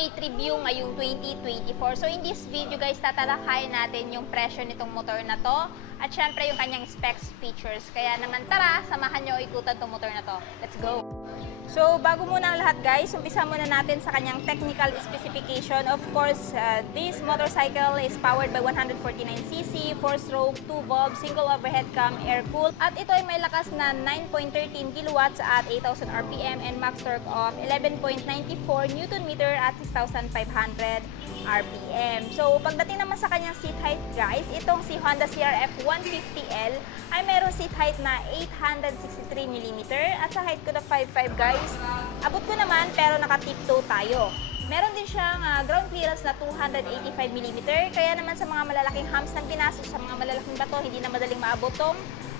update review ngayong 2024. So in this video guys, tatalakayin natin yung presyo nitong motor na to at syempre yung kanyang specs, features. Kaya naman tara, samahan nyo ikutan tong motor na to. Let's go! So bago muna ang lahat guys, umpisa muna natin sa kanyang technical specification. Of course, this motorcycle is powered by 149cc, 4-stroke, 2-valve, single overhead cam, air-cooled. At ito ay may lakas na 9.13 kilowatts at 8,000 RPM and max torque of 11.94 Nm at 6,500 RPM. So pagdating naman sa kanyang seat height guys, itong si Honda CRF 150L ay mayroong seat height na 863 mm at sa height ko na 5'5 guys. Abot ko naman pero naka-tiptoe tayo. Meron din siyang ground clearance na 285 mm, kaya naman sa mga malalaking humps ng pinasok, sa mga malalaking bato, hindi na madaling maabot tong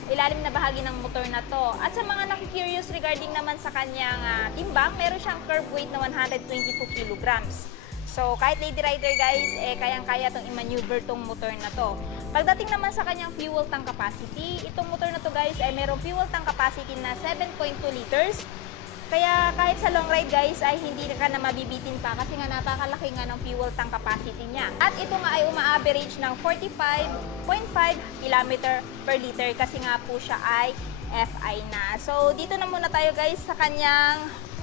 ilalim na bahagi ng motor na to. At sa mga nakikurious regarding naman sa kanyang timbang, meron siyang curb weight na 122 kilograms. So kahit lady rider guys, kayang-kaya itong i-maneuver tong motor na to. Pagdating naman sa kanyang fuel tank capacity, itong motor na to guys ay merong fuel tank capacity na 7.2 liters. Kaya kahit sa long ride guys ay hindi ka na mabibitin pa kasi nga napakalaki nga ng fuel tank capacity niya. At ito nga ay uma-average ng 45.5 km per liter kasi nga po siya ay FI na. So dito na muna tayo guys sa kanyang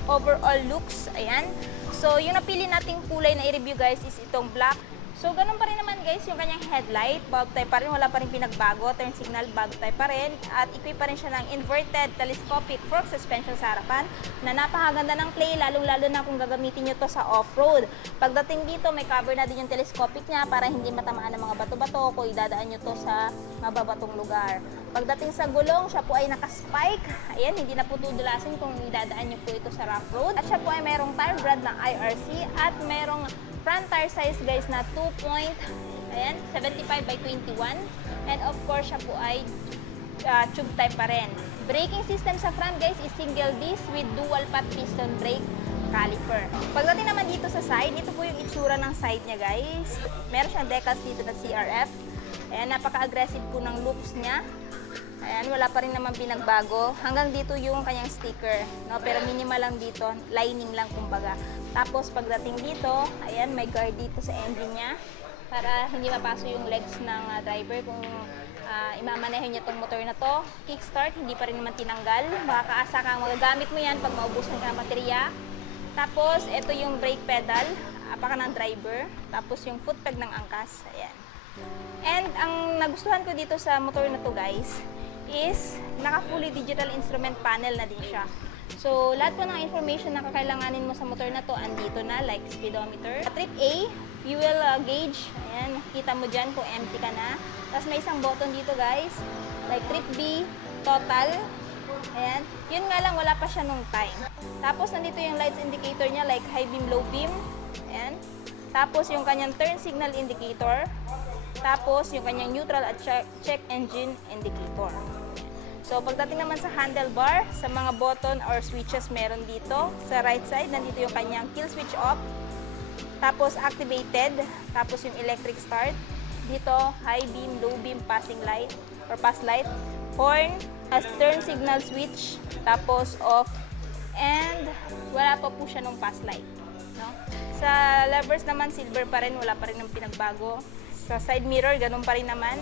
overall looks. Ayan. So yung napili nating kulay na i-review guys is itong black. So, ganun pa rin naman guys, yung kanyang headlight, bulb type pa rin, wala pa rin pinagbago, turn signal, bulb type pa rin, at equip pa rin siya ng inverted telescopic fork suspension sa harapan, na napakaganda ng play, lalong-lalo na kung gagamitin nyo to sa off-road. Pagdating dito, may cover na din yung telescopic niya para hindi matamaan ng mga bato-bato kung idadaan nyo to sa mababatong lugar. Pagdating sa gulong, siya po ay naka-spike, ayan, hindi na po tudulasin kung idadaan nyo po ito sa rough road, at siya po ay mayroong tire brand ng IRC, at mayroong front tire size guys na 2.75 by 21 and of course siya po ay tube type pa rin. Braking system sa front guys is single disc with dual path piston brake caliper. Pagdating naman dito sa side, ito po yung itsura ng side niya guys. Meron siyang decals dito na CRF. Ayan, napaka-aggressive po ng looks niya. Ayan, wala pa rin naman pinagbago. Hanggang dito yung kanyang sticker, no? Pero minimal lang dito, lining lang kumbaga. Tapos pagdating dito, ayan, may guard dito sa engine niya para hindi mapaso yung legs ng driver kung imamaneho niya tong motor na to. Kickstart, hindi pa rin naman tinanggal. Makakaasa kang magagamit mo yan pag maubusan ka ng baterya. Tapos, ito yung brake pedal, apaka ng driver. Tapos yung foot peg ng angkas, ayan. And ang nagustuhan ko dito sa motor na to guys, is naka-fully digital instrument panel na din siya. So, lahat po ng information na kakailanganin mo sa motor na to, andito na, like speedometer. Trip A, fuel gauge. Ayan, makikita mo dyan kung empty ka na. Tapos may isang button dito guys, like trip B, total. Ayan, yun nga lang, wala pa siya nung time. Tapos nandito yung lights indicator niya, like high beam, low beam. Ayan. Tapos yung kanyang turn signal indicator. Tapos yung kanyang neutral at check engine indicator. So, pagdating naman sa handlebar, sa mga button or switches meron dito. Sa right side, nandito yung kanyang kill switch off. Tapos, activated. Tapos, yung electric start. Dito, high beam, low beam, passing light or pass light. Horn, as turn signal switch. Tapos, off. And, wala pa po siya nung pass light. No? Sa levers naman, silver pa rin. Wala pa rin ng pinagbago. Sa side mirror, ganun pa rin naman.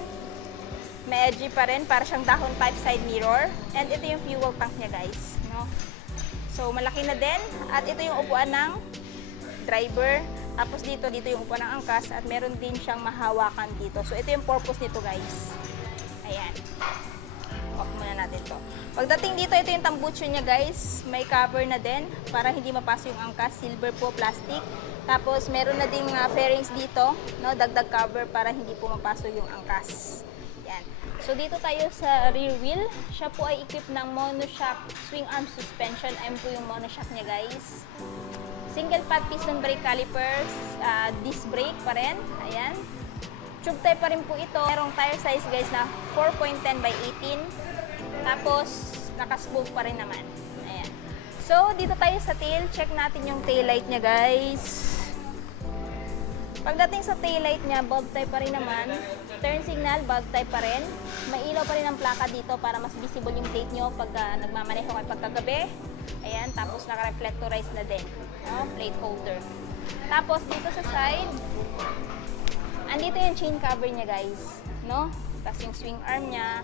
May edgy pa rin, para siyang dahon type side mirror. And ito yung fuel tank niya guys. No? So, malaki na din. At ito yung upuan ng driver. Tapos dito yung upuan ng angkas. At meron din siyang mahawakan dito. So, ito yung purpose nito guys. Ayan. Off muna natin to. Pagdating dito, ito yung tambucho niya guys. May cover na din para hindi mapaso yung angkas. Silver po, plastic. Tapos, meron na ding fairings dito. No? Dagdag cover para hindi po mapaso yung angkas. Yan. So, dito tayo sa rear wheel. Siya po ay equipped ng monoshock swing arm suspension. Ayan po yung monoshock niya guys. Single path piston brake calipers. Disc brake pa rin. Ayan. Tube type pa rin po ito. Merong tire size guys na 4.10 by 18. Tapos, naka-spoke pa rin naman. Ayan. So, dito tayo sa tail. Check natin yung tail light niya guys. Pagdating sa taillight niya, bulb type pa rin naman. Turn signal, bulb type pa rin. May ilaw pa rin ang plaka dito para mas visible yung plate nyo pag nagmamaneho kayo pagkagabi. Ayan, tapos naka-reflectorize na din. Plate holder. Tapos dito sa side, andito yung chain cover niya guys, no? Tapos yung swing arm niya.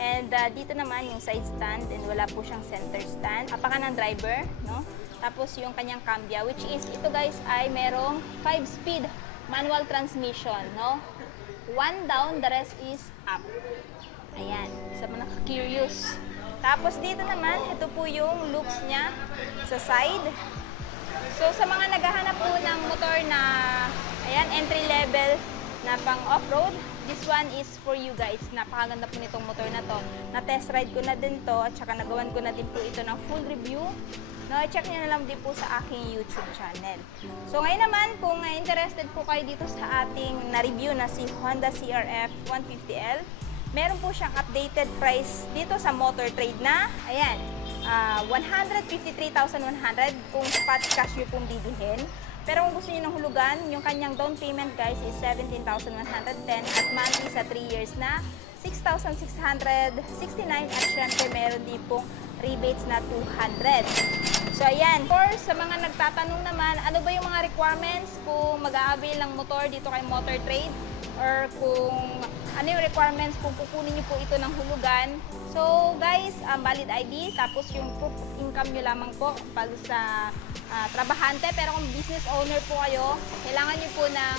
And dito naman yung side stand and wala po siyang center stand. Apakan ng driver, no? Tapos yung kanyang cambia, which is ito guys ay merong 5-speed manual transmission, no? 1 down, the rest is up. Ayan, sa mga curious. Tapos dito naman, ito po yung loops niya sa side. So sa mga naghahanap po ng motor na, ayan, entry level na pang off-road, this one is for you guys. Napakaganda po nitong motor na to. Na-test ride ko na din to at saka nagawan ko na din po ito ng full review. No, i-check nyo na lang din po sa aking YouTube channel. So ngayon naman, kung interested po kayo dito sa ating na-review na si Honda CRF 150L, meron po siyang updated price dito sa Motor Trade na, ayan, 153,100 kung spot cash nyo pong bibilhin. Pero kung gusto niyo ng hulugan, yung kanyang down payment guys is 17,110 at monthly sa 3 years na 6,669 at syempre meron din pong rebates na 200. So ayan, for sa mga nagtatanong naman, ano ba yung mga requirements kung mag-a-avail ng motor dito kay Motor Trade or kung ano yung requirements kung kukunin niyo po ito ng hulugan. So guys, valid ID, tapos yung proof of income nyo lamang po pag sa trabahante. Pero kung business owner po kayo, kailangan nyo po ng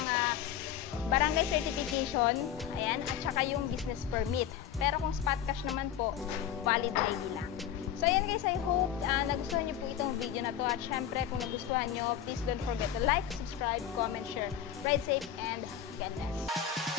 barangay certification, ayan, at saka yung business permit. Pero kung spot cash naman po, valid ID lang. So ayan guys, I hope nagustuhan nyo po itong video na to. At syempre, kung nagustuhan nyo, please don't forget to like, subscribe, comment, share. Ride safe and God bless.